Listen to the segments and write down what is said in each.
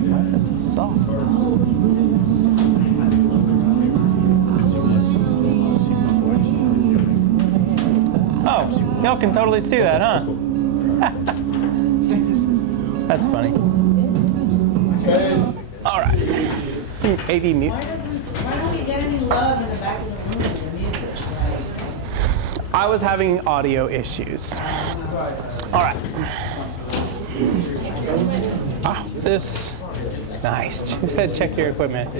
Why is this so soft? Oh, y'all can totally see that, huh? That's funny. All right. AV mute. Why don't we get any love in the back of the room? The music's right. I was having audio issues. All right. Oh, this, nice. Who said check your equipment?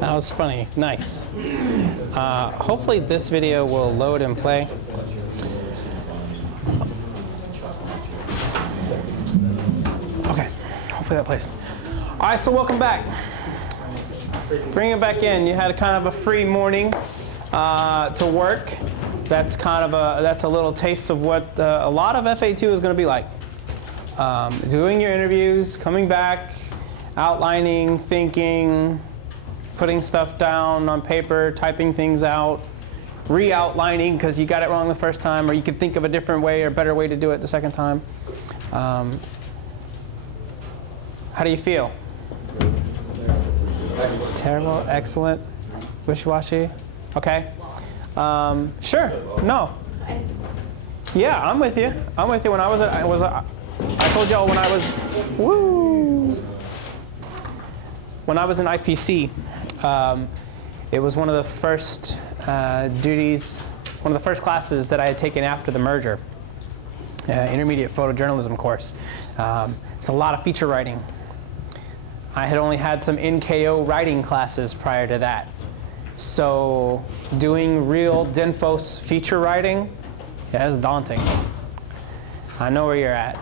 That was funny, nice. Hopefully this video will load and play. Okay, hopefully that plays. All right, so welcome back. Bring it back in. You had kind of a free morning to work. That's a little taste of what a lot of FA2 is going to be like. Doing your interviews, coming back, outlining, thinking, putting stuff down on paper, typing things out, re-outlining because you got it wrong the first time, or you could think of a different way or better way to do it the second time. How do you feel? Terrible, excellent, wishy-washy. Okay. Sure. No. Yeah, I'm with you. I'm with you. When I told y'all when I was, when I was in IPC, it was one of the first duties, one of the first classes that I had taken after the merger. Intermediate photojournalism course. It's a lot of feature writing. I had only had some NKO writing classes prior to that. So doing real Dinfos feature writing, yeah, it's daunting. I know where you're at.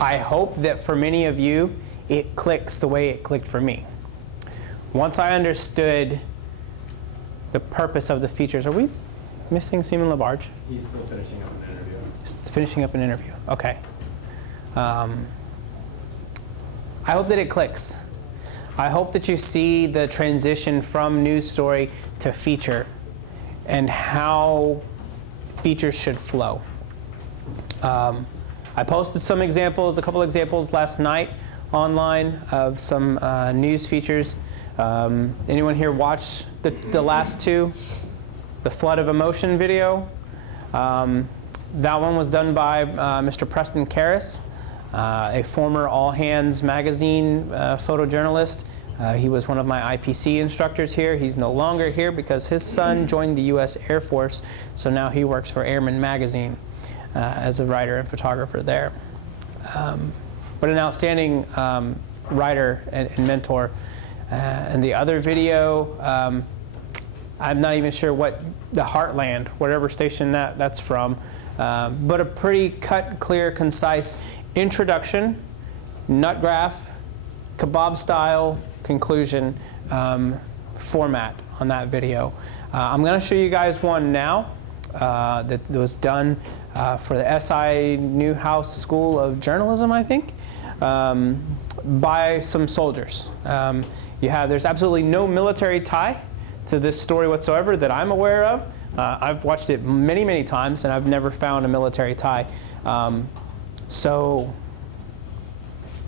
I hope that for many of you, it clicks the way it clicked for me. Once I understood the purpose of the features, are we missing Seaman LaBarge? He's still finishing up an interview. Finishing up an interview, okay. I hope that it clicks. I hope that you see the transition from news story to feature and how features should flow. I posted some examples, a couple examples last night online of some news features. Anyone here watch the last two? The Flood of Emotion video? That one was done by Mr. Preston Karras, a former All Hands magazine photojournalist. He was one of my IPC instructors here. He's no longer here because his son joined the U.S. Air Force, so now he works for Airman Magazine as a writer and photographer there. But an outstanding writer and mentor. And the other video, I'm not even sure what the Heartland, whatever station that's from, but a pretty cut, clear, concise introduction, nutgraph, kebab style, conclusion format on that video. I'm going to show you guys one now that was done for the SI Newhouse School of Journalism, I think, by some soldiers. There's absolutely no military tie to this story whatsoever that I'm aware of. I've watched it many, many times, and I've never found a military tie. So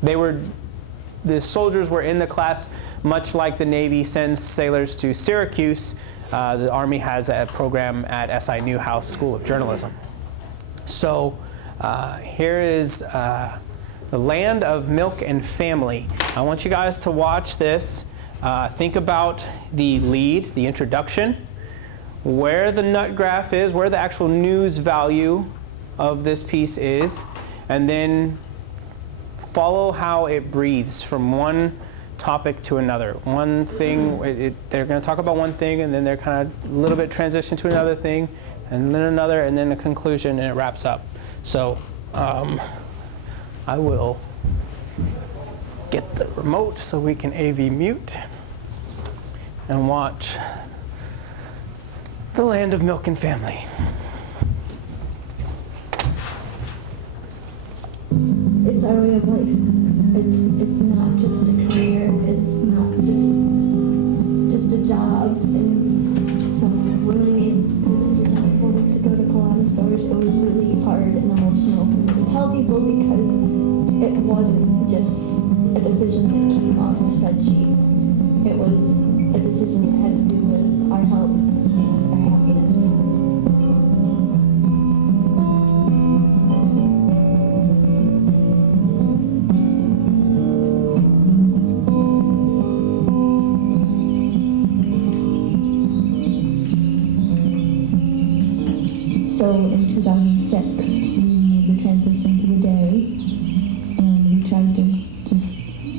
the soldiers were in the class, much like the Navy sends sailors to Syracuse. The Army has a program at SI Newhouse School of Journalism. So here is the land of milk and family. I want you guys to watch this. Think about the lead, the introduction, where the nut graph is, where the actual news value of this piece is, and then follow how it breathes from one topic to another. One thing, they're going to talk about one thing, and then they're kind of a little bit transition to another thing, and then another, and then a conclusion, and it wraps up. So I will get remote so we can AV mute and watch The Land of Milk and Family. It's our way of life. It's not just a career. It's not just a job. And so when we made the decision a couple weeks ago to pull out of stores, it was really hard and emotional for me to tell people because it wasn't just a decision that came off a spreadsheet. It was a decision that had to do with our health and our happiness. So in 2006, we made the transition to the dairy, and we tried to just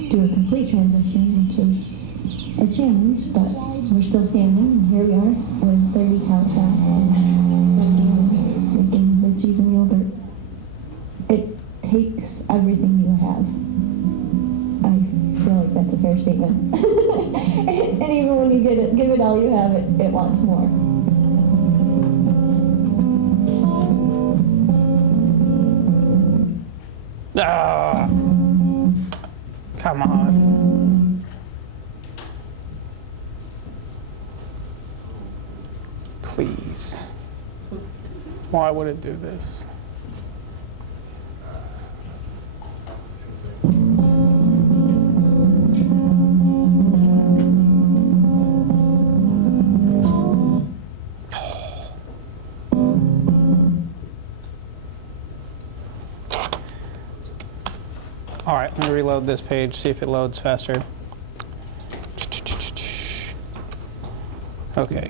do a complete transition, which was a change, but we're still standing, and here we are with 30 cows back and making the cheese and yogurt. It takes everything you have. I feel like that's a fair statement. And even when you give it all you have, it wants more. Ah, come on. Please. Why would it do this? All right, let me reload this page, see if it loads faster. Okay.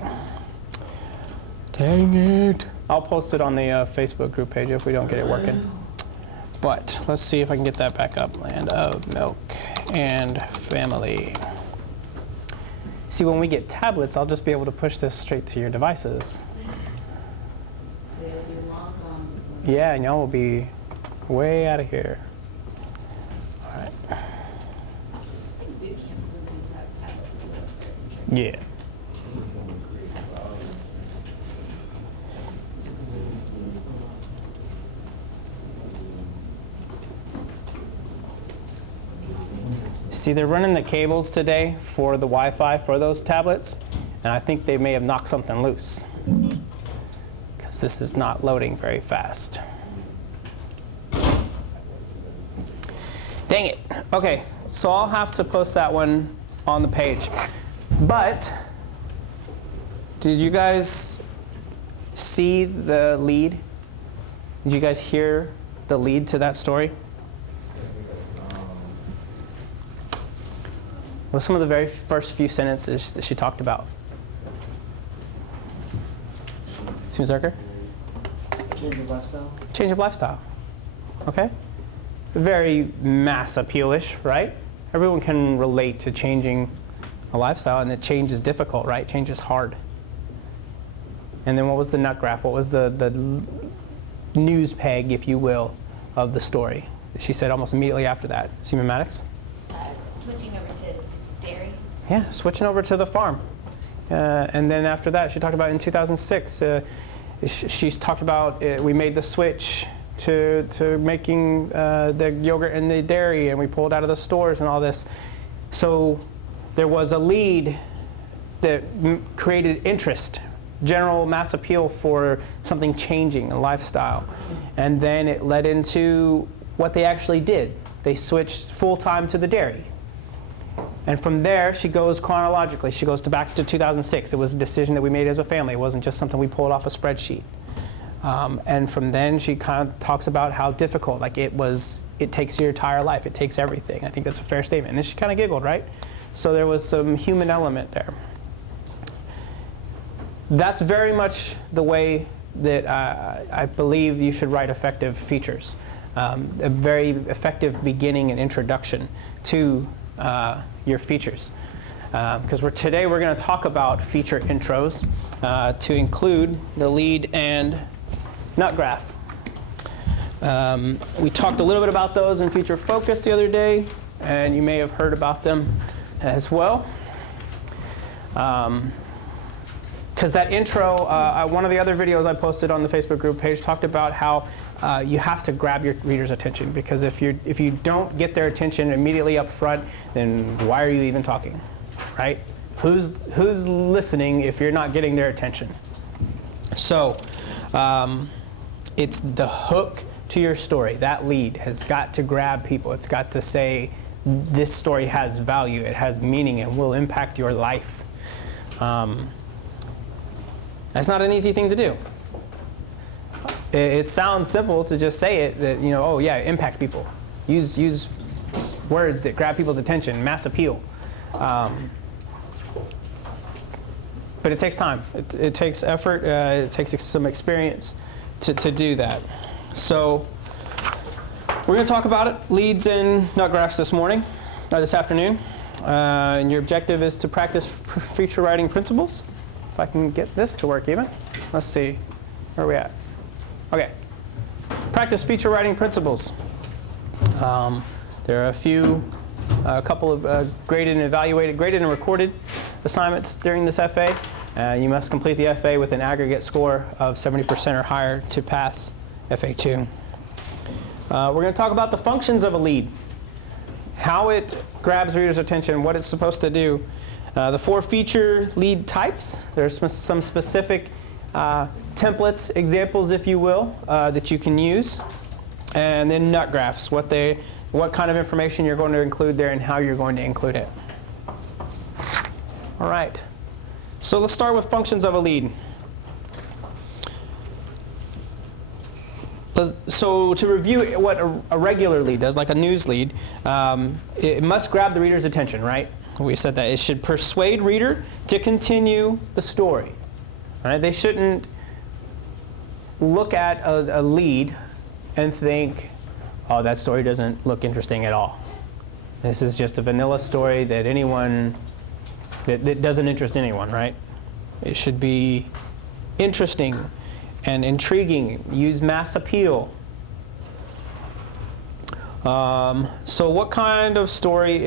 Dang it. I'll post it on the Facebook group page if we don't get it working. But let's see if I can get that back up. Land of Milk and Family. See, when we get tablets, I'll just be able to push this straight to your devices. Yeah, and y'all will be way out of here. Yeah. See, they're running the cables today for the Wi-Fi for those tablets, and I think they may have knocked something loose because this is not loading very fast. Dang it. Okay, so I'll have to post that one on the page. But did you guys see the lead? Did you guys hear the lead to that story? What were some of the very first few sentences that she talked about? Seems Zerker? Change of lifestyle. Change of lifestyle. Okay. Very mass appealish, right? Everyone can relate to changing a lifestyle, and that change is difficult, right? Change is hard. And then what was the nut graph? What was the news peg, if you will, of the story? She said almost immediately after that. Seaman Maddox? Switching over to dairy. Yeah, switching over to the farm. And then after that, she talked about in 2006, she's talked about we made the switch to making the yogurt and the dairy, and we pulled out of the stores and all this. So there was a lead that created interest, general mass appeal for something changing, a lifestyle. And then it led into what they actually did. They switched full-time to the dairy. And from there, she goes chronologically. She goes back to 2006. It was a decision that we made as a family. It wasn't just something we pulled off a spreadsheet. And from then, she kind of talks about how difficult, like it takes your entire life. It takes everything. I think that's a fair statement. And then she kind of giggled, right? So there was some human element there. That's very much the way that I believe you should write effective features. A very effective beginning and introduction to your features. Because today we're going to talk about feature intros to include the lead and nut graph. We talked a little bit about those in feature focus the other day. and you may have heard about them as well. Because that intro, one of the other videos I posted on the Facebook group page talked about how you have to grab your reader's attention, because if you don't get their attention immediately up front, then why are you even talking, right? Who's listening if you're not getting their attention? So it's the hook to your story. That lead has got to grab people. It's got to say, this story has value, it has meaning, and will impact your life. That's not an easy thing to do. It sounds simple to just say it, that, oh yeah, impact people. Use words that grab people's attention, mass appeal. But it takes time. It takes effort. It takes some experience to do that. So we're going to talk about it, leads in Nutgraphs this afternoon. And your objective is to practice feature writing principles. If I can get this to work even. Let's see. Where are we at? Okay. Practice feature writing principles. There are a couple of graded and recorded assignments during this FA. You must complete the FA with an aggregate score of 70% or higher to pass FA2. We're going to talk about the functions of a lead, how it grabs readers' attention, what it's supposed to do. The 4 feature lead types. There's some specific templates, examples, if you will, that you can use. And then Nutgraphs, what kind of information you're going to include there and how you're going to include it. All right. So let's start with functions of a lead. So to review what a regular lead does, like a news lead, it must grab the reader's attention, right? We said that it should persuade reader to continue the story. Right? They shouldn't look at a lead and think, oh, that story doesn't look interesting at all. This is just a vanilla story that that doesn't interest anyone, right? It should be interesting and intriguing. Use mass appeal. So what kind of story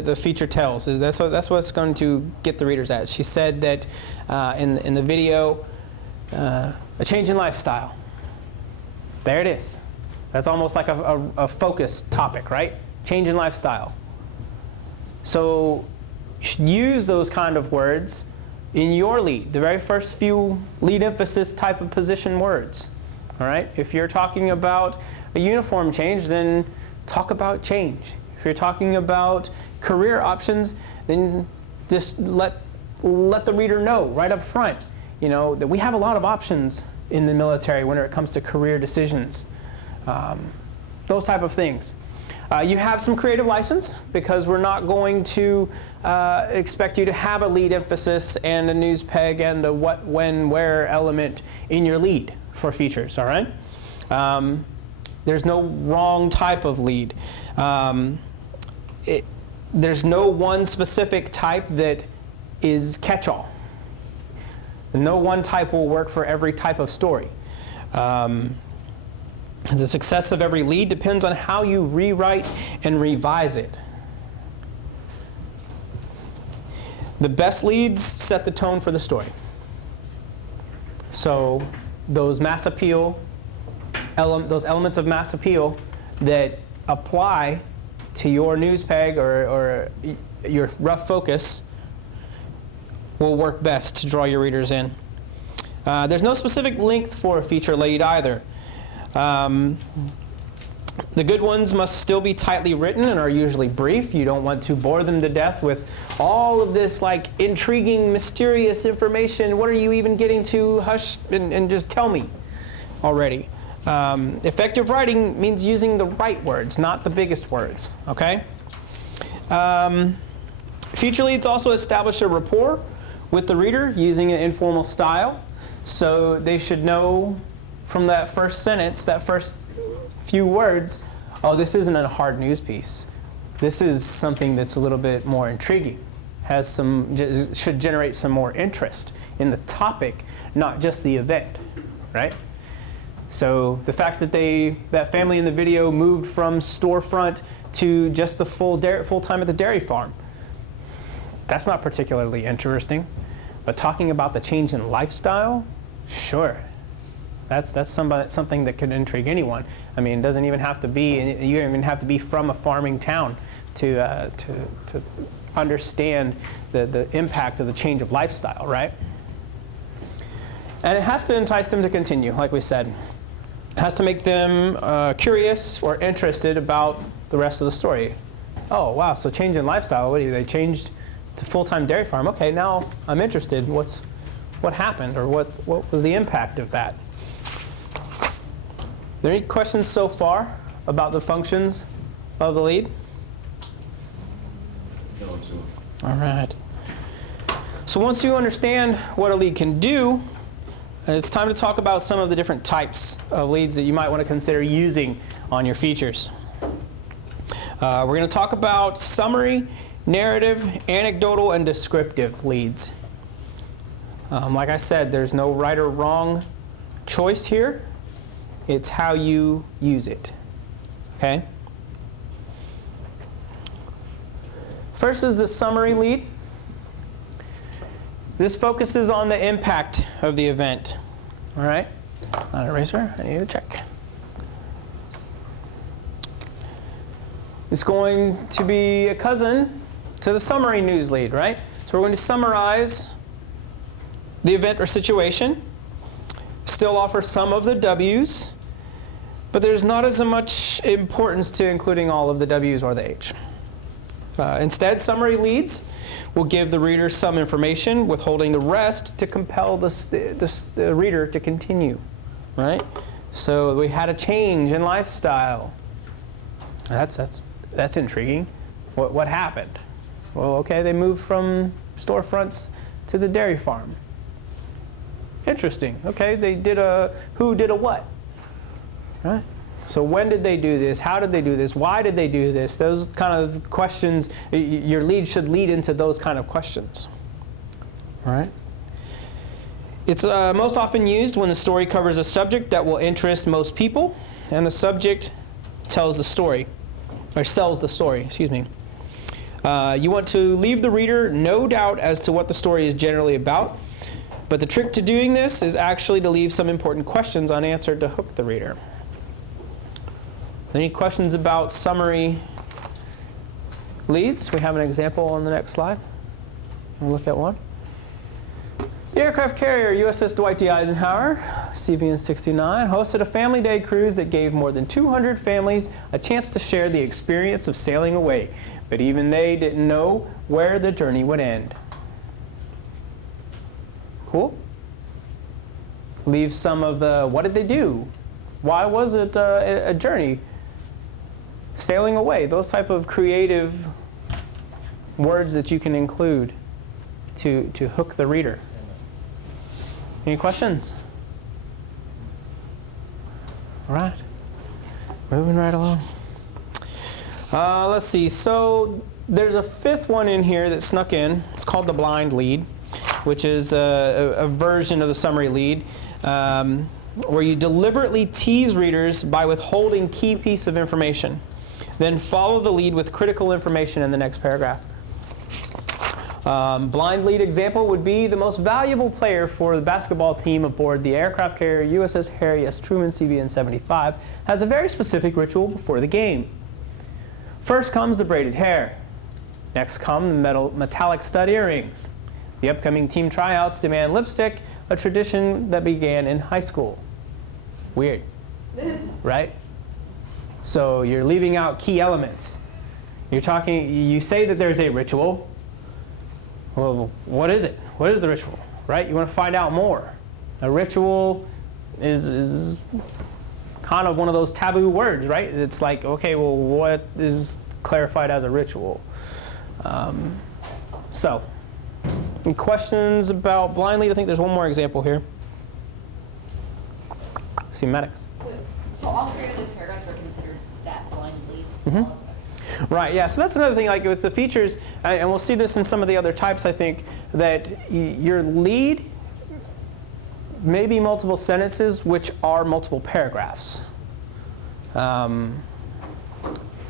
the feature tells? That's what's going to get the readers at. She said that in the video, a change in lifestyle. There it is. That's almost like a focus topic, right? Change in lifestyle. So you should use those kind of words in your lead, the very first few lead emphasis type of position words. All right? If you're talking about a uniform change, then talk about change. If you're talking about career options, then just let the reader know right up front, that we have a lot of options in the military when it comes to career decisions. Those type of things. You have some creative license, because we're not going to expect you to have a lead emphasis and a news peg and a what, when, where element in your lead for features, all right? There's no wrong type of lead. There's no one specific type that is catch-all. No one type will work for every type of story. The success of every lead depends on how you rewrite and revise it. The best leads set the tone for the story. So those mass appeal, those elements of mass appeal that apply to your news peg or your rough focus will work best to draw your readers in. There's no specific length for a feature lead either. The good ones must still be tightly written and are usually brief. You don't want to bore them to death with all of this intriguing, mysterious information. What are you even getting to? Hush and just tell me already. Effective writing means using the right words, not the biggest words, okay? Feature leads also establish a rapport with the reader using an informal style. So they should know from that first sentence, that first few words, oh, this isn't a hard news piece. This is something that's a little bit more intriguing, should generate some more interest in the topic, not just the event, right? So the fact that that family in the video moved from storefront to just the full time at the dairy farm. That's not particularly interesting. But talking about the change in lifestyle, sure. That's something that could intrigue anyone. I mean, it doesn't even have to be, you don't even have to be from a farming town to understand the impact of the change of lifestyle, right? And it has to entice them to continue, like we said. It has to make them curious or interested about the rest of the story. Oh, wow, so change in lifestyle, they changed to full-time dairy farm. Okay, now I'm interested. What happened, or what was the impact of that? Are there any questions so far about the functions of the lead? All right. So once you understand what a lead can do, it's time to talk about some of the different types of leads that you might want to consider using on your features. We're going to talk about summary, narrative, anecdotal, and descriptive leads. Like I said, there's no right or wrong choice here. It's how you use it. Okay? First is the summary lead. This focuses on the impact of the event. All right? Not eraser, I need to check. It's going to be a cousin to the summary news lead, right? So we're going to summarize the event or situation, still offer some of the W's, but there's not as much importance to including all of the W's or the H. Instead, summary leads will give the reader some information, withholding the rest to compel the reader to continue, right? So we had a change in lifestyle. That's intriguing. What happened? Well, okay, they moved from storefronts to the dairy farm. Interesting. Okay, who did a what? Right? So when did they do this? How did they do this? Why did they do this? Those kind of questions, your lead should lead into those kind of questions. All right? It's most often used when the story covers a subject that will interest most people, and the subject tells the story, or sells the story, excuse me. You want to leave the reader no doubt as to what the story is generally about, but the trick to doing this is actually to leave some important questions unanswered to hook the reader. Any questions about summary leads? We have an example on the next slide. We'll look at one. The aircraft carrier USS Dwight D. Eisenhower, CVN-69, hosted a family day cruise that gave more than 200 families a chance to share the experience of sailing away, but even they didn't know where the journey would end. Cool? Leave some of the, what did they do? Why was it a journey? Sailing away, those type of creative words that you can include to hook the reader. Any questions? All right, moving right along. Let's see, so there's a fifth one in here that snuck in. It's called the blind lead, which is a version of the summary lead, where you deliberately tease readers by withholding key piece of information. Then follow the lead with critical information in the next paragraph. Blind lead example would be the most valuable player for the basketball team aboard the aircraft carrier USS Harry S. Truman CVN-75 has a very specific ritual before the game. First comes the braided hair. Next come the metallic stud earrings. The upcoming team tryouts demand lipstick, a tradition that began in high school. Weird, right? So you're leaving out key elements. You say that there's a ritual. Well, what is it? What is the ritual, right? You want to find out more. A ritual is kind of one of those taboo words, right? It's like, okay, well, what is clarified as a ritual? So, any questions about blind lead? I think there's one more example here. Sematics. So all three of those paragraphs were considered that blind lead? Mm-hmm. Right, yeah, so that's another thing, like with the features, and we'll see this in some of the other types, I think, that your lead may be multiple sentences which are multiple paragraphs.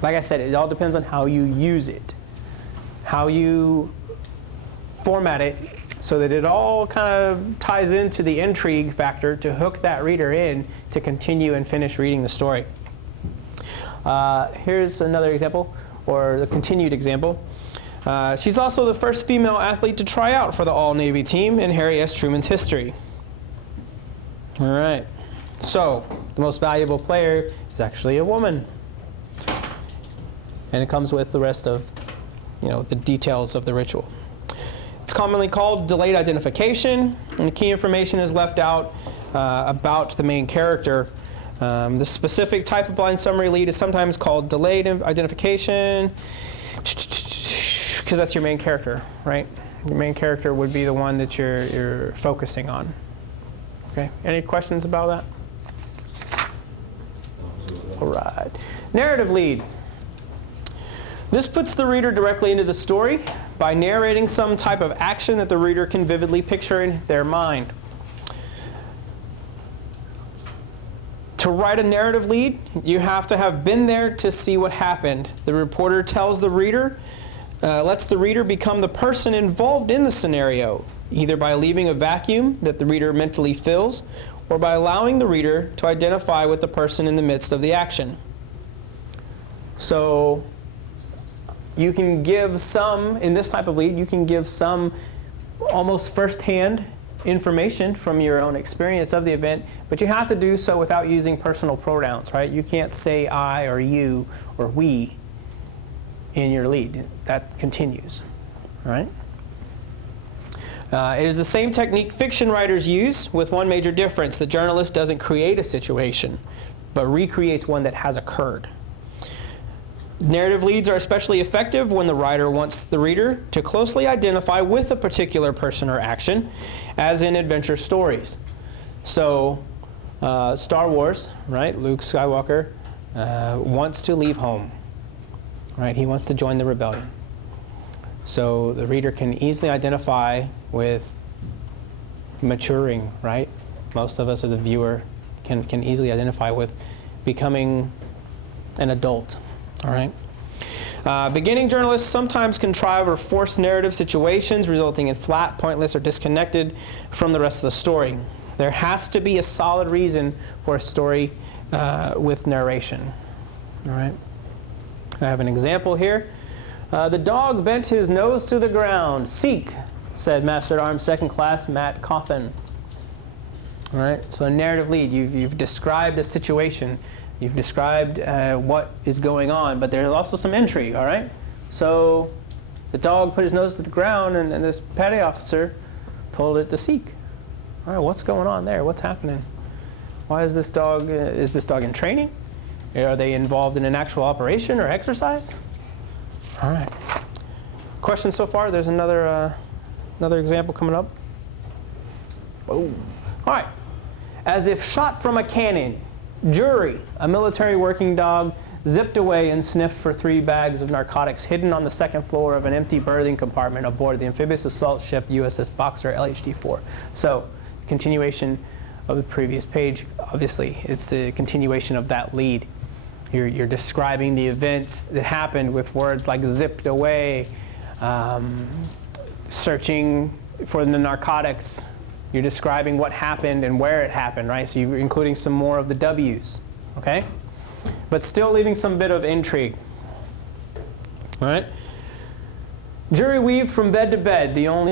Like I said, it all depends on how you use it, how you format it so that it all kind of ties into the intrigue factor to hook that reader in to continue and finish reading the story. Here's another example, or the continued example. She's also the first female athlete to try out for the All-Navy team in Harry S. Truman's history. All right. So, the most valuable player is actually a woman. And it comes with the rest of, the details of the ritual. It's commonly called delayed identification, and the key information is left out about the main character. The specific type of blind summary lead is sometimes called delayed identification, because that's your main character, right? Your main character would be the one that you're focusing on. Okay. Any questions about that? All right. Narrative lead. This puts the reader directly into the story by narrating some type of action that the reader can vividly picture in their mind. To write a narrative lead, you have to have been there to see what happened. The reporter tells the reader, lets the reader become the person involved in the scenario, either by leaving a vacuum that the reader mentally fills, or by allowing the reader to identify with the person in the midst of the action. So, you can give some, in this type of lead, you can give some almost first-hand information from your own experience of the event, but you have to do so without using personal pronouns, right? You can't say I or you or we in your lead. That continues, right? It is the same technique fiction writers use, with one major difference. The journalist doesn't create a situation, but recreates one that has occurred. Narrative leads are especially effective when the writer wants the reader to closely identify with a particular person or action, as in adventure stories. So, Star Wars, right? Luke Skywalker wants to leave home, right? He wants to join the rebellion. So the reader can easily identify with maturing, right? Most of us, or the viewer, can easily identify with becoming an adult. All right. Beginning journalists sometimes contrive or force narrative situations, resulting in flat, pointless, or disconnected from the rest of the story. There has to be a solid reason for a story with narration. All right. I have an example here. The dog bent his nose to the ground. Seek, said Master at Arms Second Class Matt Coffin. All right. So a narrative lead. You've described a situation. You've described what is going on, but there's also some intrigue, all right? So the dog put his nose to the ground, and this petty officer told it to seek. All right, what's going on there? What's happening? Why is this dog in training? Are they involved in an actual operation or exercise? All right. Questions so far? There's another example coming up. Oh. All right. As if shot from a cannon, Jury, a military working dog, zipped away and sniffed for 3 bags of narcotics hidden on the second floor of an empty berthing compartment aboard the amphibious assault ship USS Boxer LHD-4. So, continuation of the previous page, obviously, it's the continuation of that lead. You're describing the events that happened with words like zipped away, searching for the narcotics. You're describing what happened and where it happened, right? So you're including some more of the W's, okay? But still leaving some bit of intrigue, all right? Jury weaved from bed to bed, the only